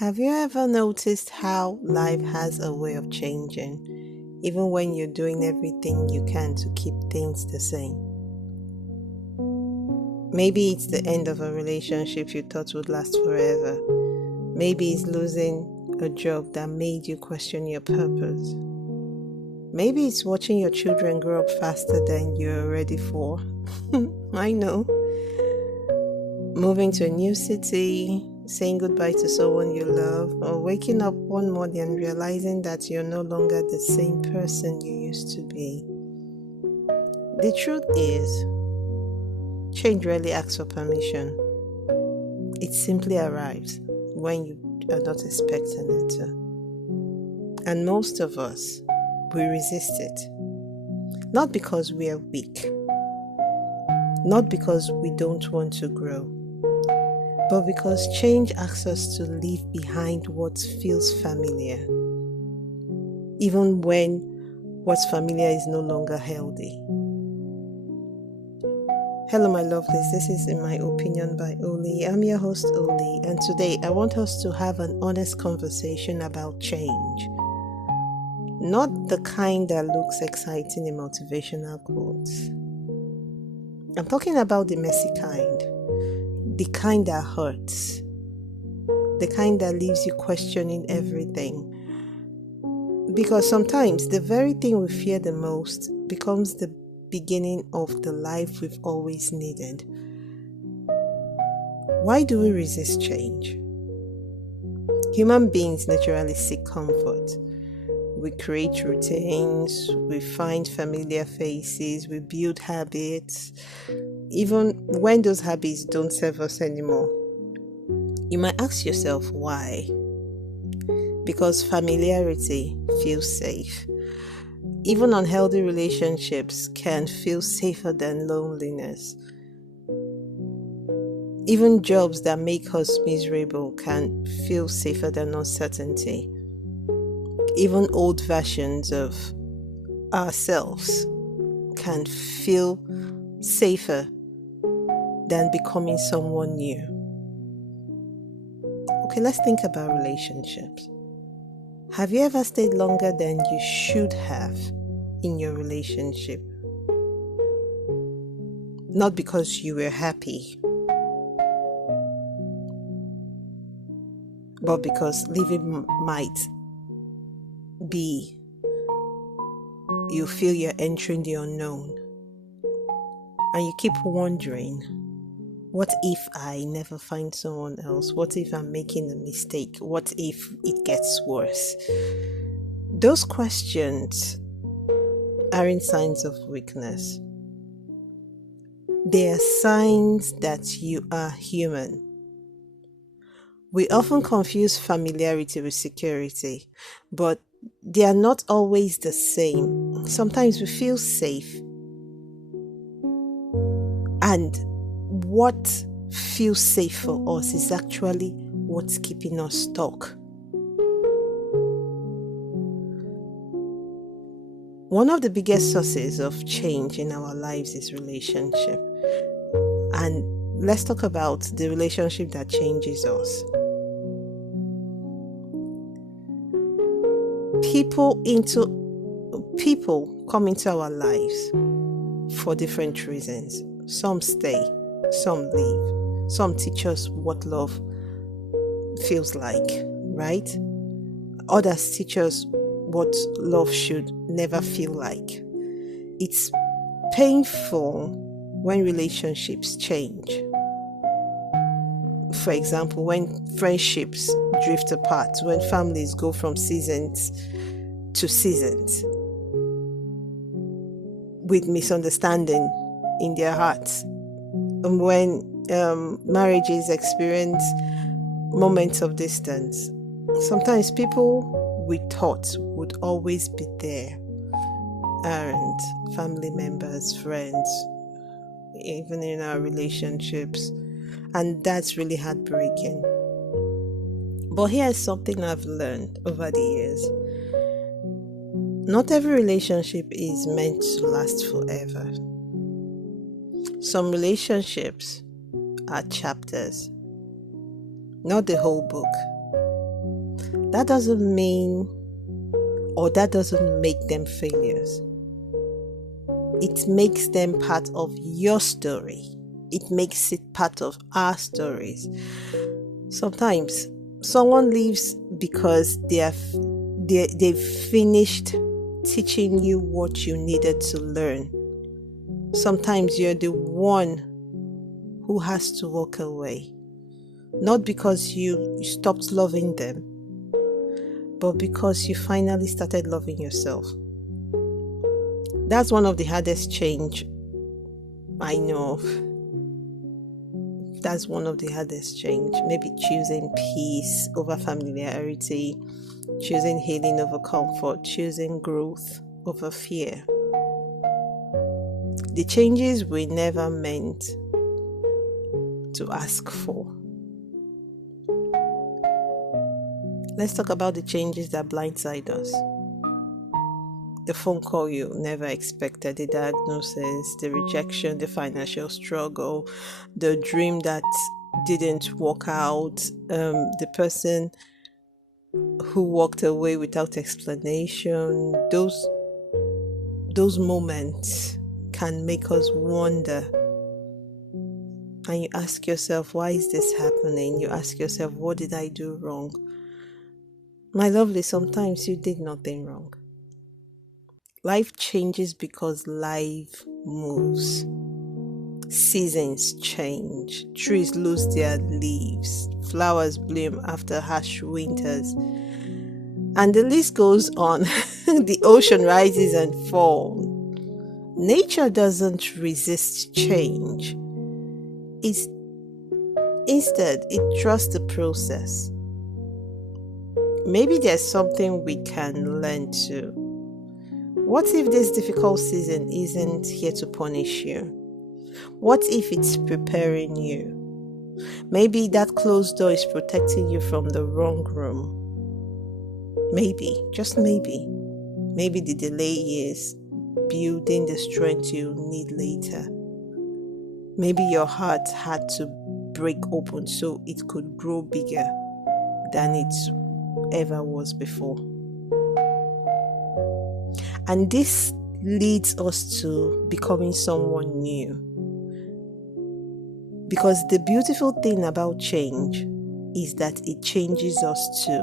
Have you ever noticed how life has a way of changing, even when you're doing everything you can to keep things the same? Maybe it's the end of a relationship you thought would last forever. Maybe it's losing a job that made you question your purpose. Maybe it's watching your children grow up faster than you're ready for. I know. Moving to a new city, saying goodbye to someone you love, or waking up one morning and realizing that you're no longer the same person you used to be. The truth is, change rarely asks for permission. It simply arrives when you are not expecting it to. And most of us, we resist it. Not because we are weak, not because we don't want to grow, but because change asks us to leave behind what feels familiar, even when what's familiar is no longer healthy. Hello, my lovelies. This is In My Opinion by Oli. I'm your host, Oli, and today I want us to have an honest conversation about change. Not the kind that looks exciting in motivational quotes. I'm talking about the messy kind, the kind that hurts, the kind that leaves you questioning everything. Because sometimes the very thing we fear the most becomes the beginning of the life we've always needed. Why do we resist change? Human beings naturally seek comfort. We create routines, we find familiar faces, we build habits, even when those habits don't serve us anymore. You might ask yourself why. Because familiarity feels safe. Even unhealthy relationships can feel safer than loneliness. Even jobs that make us miserable can feel safer than uncertainty. Even old versions of ourselves can feel safer than becoming someone new. Okay, let's think about relationships. Have you ever stayed longer than you should have in your relationship? Not because you were happy, but because leaving might be you feel you're entering the unknown. And you keep wondering, what if I never find someone else? What if I'm making a mistake? What if it gets worse? Those questions aren't signs of weakness. They are signs that you are human. We often confuse familiarity with security, but they are not always the same. Sometimes we feel safe. And what feels safe for us is actually what's keeping us stuck. One of the biggest sources of change in our lives is relationship. And let's talk about the relationship that changes us. People come into our lives for different reasons. Some stay, some leave. Some teach us what love feels like, right? Others teach us what love should never feel like. It's painful when relationships change. For example, when friendships drift apart, when families go from seasons to seasons with misunderstanding in their hearts, and when marriages experience moments of distance. Sometimes people we thought would always be there aren't. Family members, friends, even in our relationships, and that's really heartbreaking. But here's something I've learned over the years. Not every relationship is meant to last forever. Some relationships are chapters, not the whole book. that doesn't mean, or that doesn't make them failures. It makes them part of your story. It makes it part of our stories. Sometimes someone leaves because they've finished teaching you what you needed to learn. Sometimes you're the one who has to walk away. Not because you stopped loving them, but because you finally started loving yourself. That's one of the hardest change I know of. That's one of the hardest change. Maybe choosing peace over familiarity, choosing healing over comfort, choosing growth over fear. The changes we never meant to ask for. Let's talk about the changes that blindside us. The phone call you never expected, the diagnosis, the rejection, the financial struggle, the dream that didn't work out, the person who walked away without explanation. Those moments can make us wonder. And you ask yourself, why is this happening? You ask yourself, what did I do wrong? My lovely, sometimes you did nothing wrong. Life changes because life moves. Seasons change. Trees lose their leaves. Flowers bloom after harsh winters. And the list goes on. The ocean rises and falls. Nature doesn't resist change. Instead, it trusts the process. Maybe there's something we can learn too. What if this difficult season isn't here to punish you? What if it's preparing you? Maybe that closed door is protecting you from the wrong room. Maybe, just maybe. Maybe the delay is building the strength you need later. Maybe your heart had to break open so it could grow bigger than it ever was before. And this leads us to becoming someone new. Because the beautiful thing about change is that it changes us too.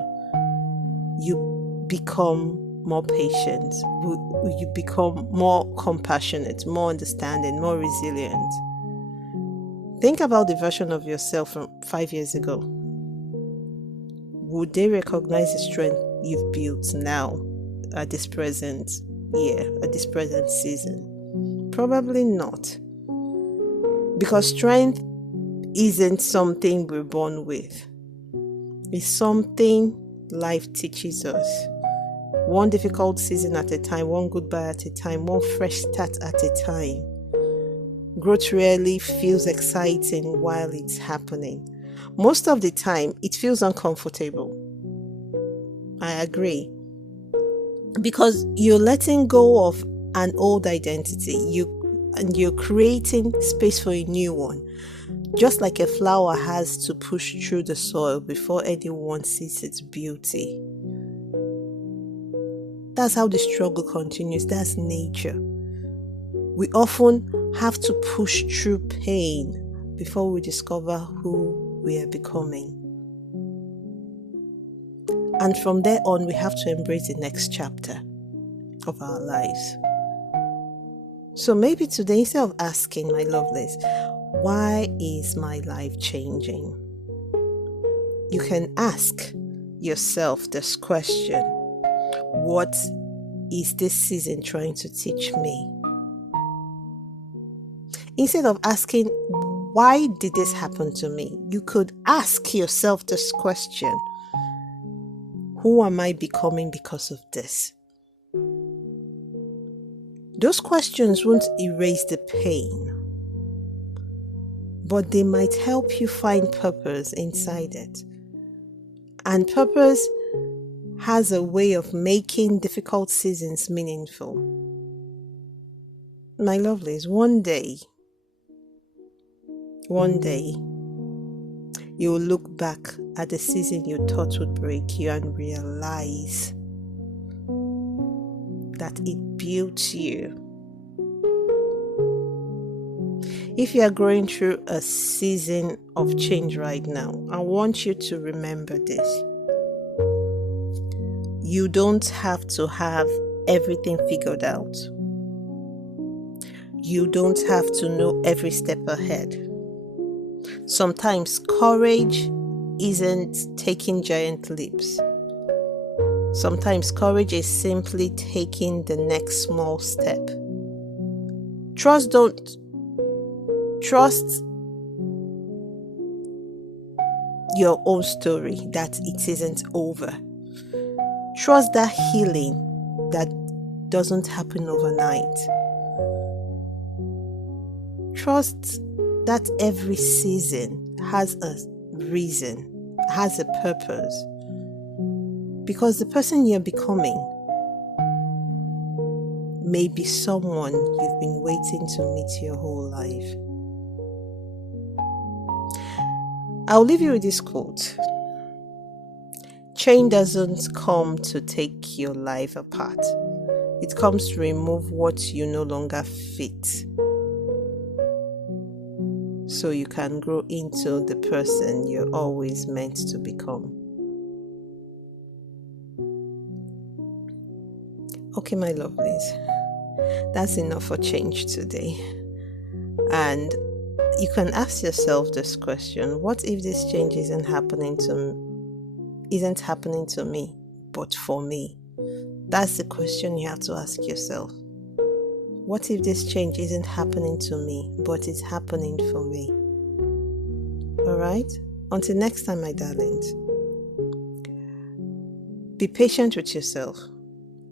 You become more patient. You become more compassionate, more understanding, more resilient. Think about the version of yourself from 5 years ago. Would they recognize the strength you've built now at this present year, at this present season? Probably not. Because strength isn't something we're born with. It's something life teaches us. One difficult season at a time, one goodbye at a time, one fresh start at a time. Growth rarely feels exciting while it's happening. Most of the time, it feels uncomfortable. I agree. Because you're letting go of an old identity. You're creating space for a new one. Just like a flower has to push through the soil before anyone sees its beauty. That's how the struggle continues. That's nature. We often have to push through pain before we discover who we are becoming. And from there on, we have to embrace the next chapter of our lives. So maybe today, instead of asking, my lovelies, why is my life changing? You can ask yourself this question: what is this season trying to teach me? Instead of asking, why did this happen to me? You could ask yourself this question: who am I becoming because of this? Those questions won't erase the pain, but they might help you find purpose inside it. And purpose has a way of making difficult seasons meaningful. My lovelies, one day, You will look back at the season you thought would break you and realize that it built you. If you are going through a season of change right now, I want you to remember this. You don't have to have everything figured out. You don't have to know every step ahead. Sometimes courage isn't taking giant leaps. Sometimes courage is simply taking the next small step. Trust your own story that it isn't over. Trust that healing that doesn't happen overnight. Trust that every season has a reason, has a purpose. Because the person you're becoming may be someone you've been waiting to meet your whole life. I'll leave you with this quote. Change doesn't come to take your life apart. It comes to remove what you no longer fit, so you can grow into the person you're always meant to become. Okay, my lovelies, that's enough for change today. And you can ask yourself this question: what if this change isn't happening to me, but for me? That's the question you have to ask yourself. What if this change isn't happening to me, but it's happening for me? Alright? Until next time, my darlings. Be patient with yourself.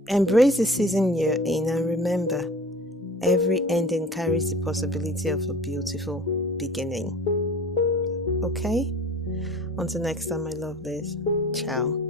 Embrace the season you're in, and remember, every ending carries the possibility of a beautiful beginning. Okay? Until next time, my lovelies. Ciao.